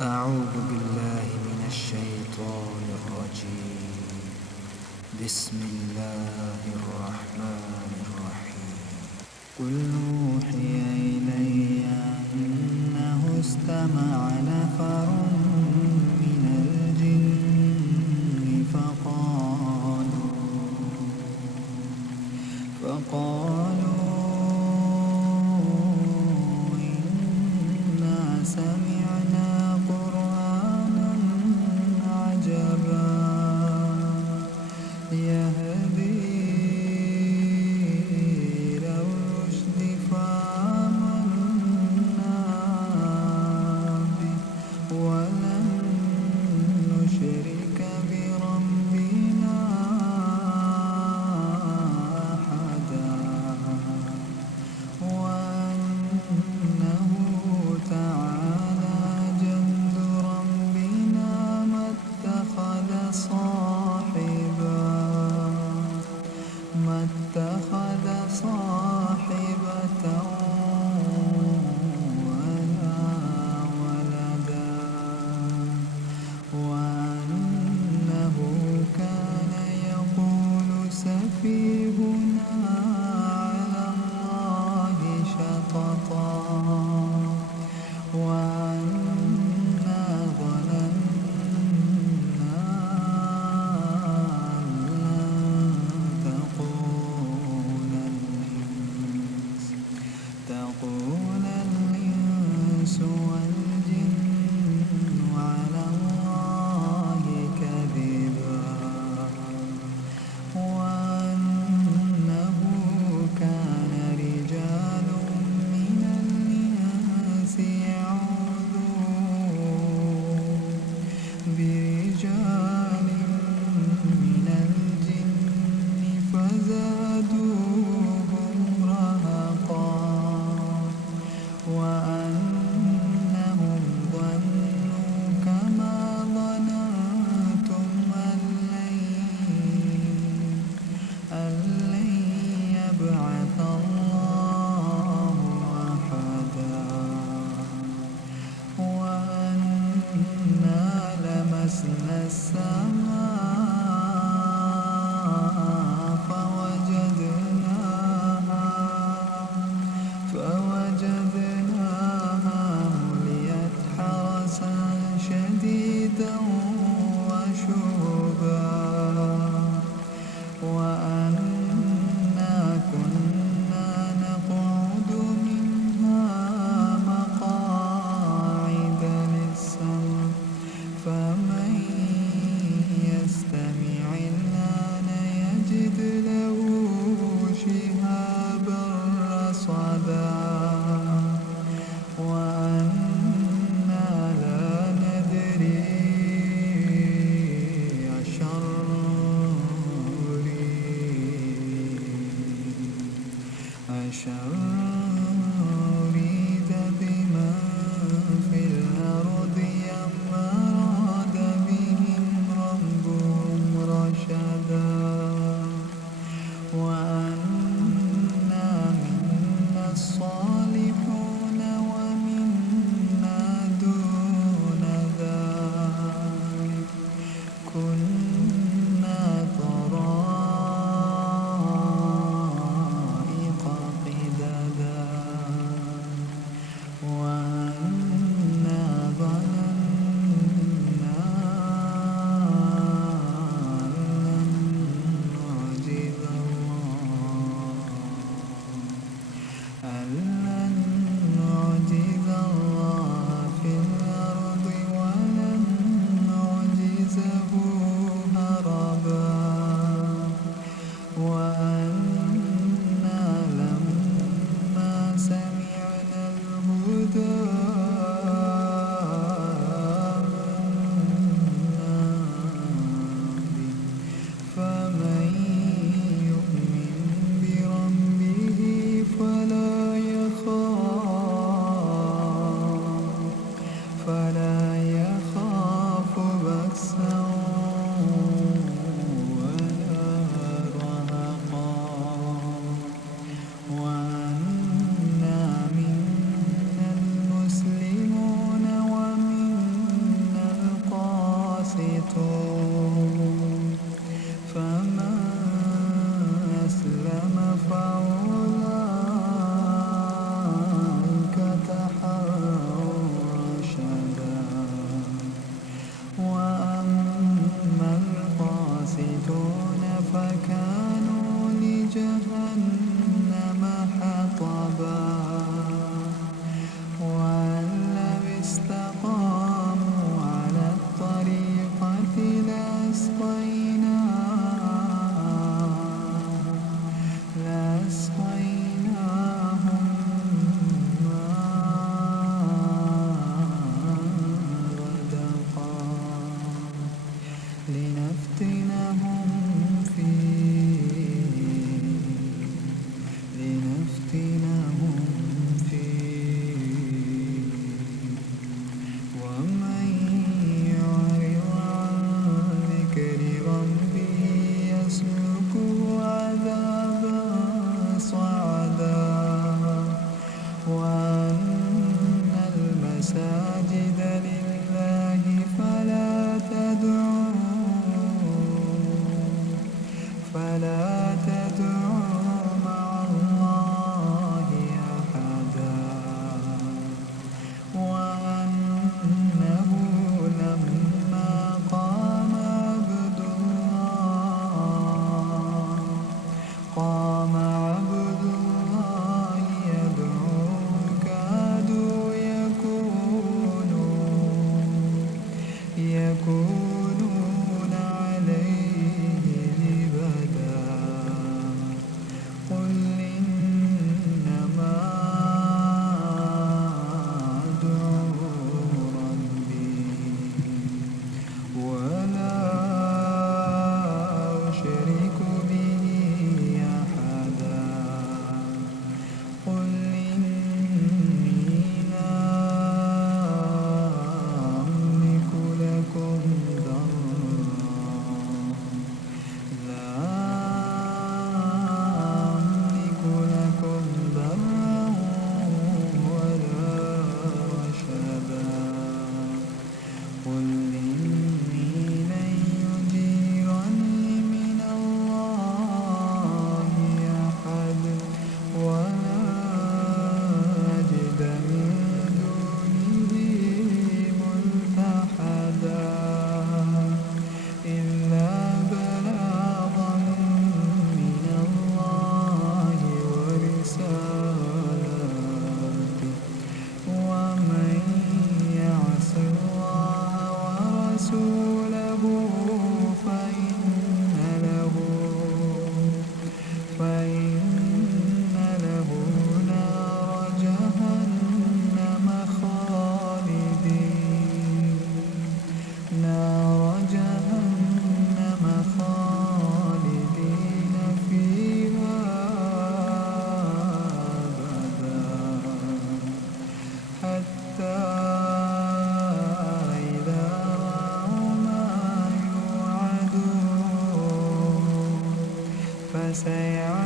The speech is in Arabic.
أعوذ بالله من الشيطان الرجيم. بسم الله الرحمن الرحيم. قل أوحي إلي أنه استمع نفر من الجن فقالوا إنا سمعنا قرآنا عجبا يهدي إلى الرشد فآمنا به ولن نشرك بربنا أحدا وأنه تعالى جد ربنا ما اتخذ صاحبة ولا ولدا وأنه كان يقول سفيهنا على الله شططا وأنا ظننا أن لن تقول الإنس والجن على الله كذبا وأنه كان رجال من الإنس يعوذون برجال من الجن فزادوهم رهقا وأنهم ظنوا كما ظننتم أن لن يبعث الله أحدا وأنا لمسنا السماء فوجدناها مليت حرسا شديدا وشهبا وأنا كنا نقعد منها مقاعد للسمع فمن يستمع الآن يجد له شهابا رصدا وأنا لا ندري أشر قل إني لن يجيرني من الله أحد ولا أجد من دونه ملتحدا إلا بلاغا من الله ورسالاته ومن يعص الله ورسوله فإن له نار جهنم خالدين فيها أبدا حتى إذا رأوا ما يوعدون فسيعلمون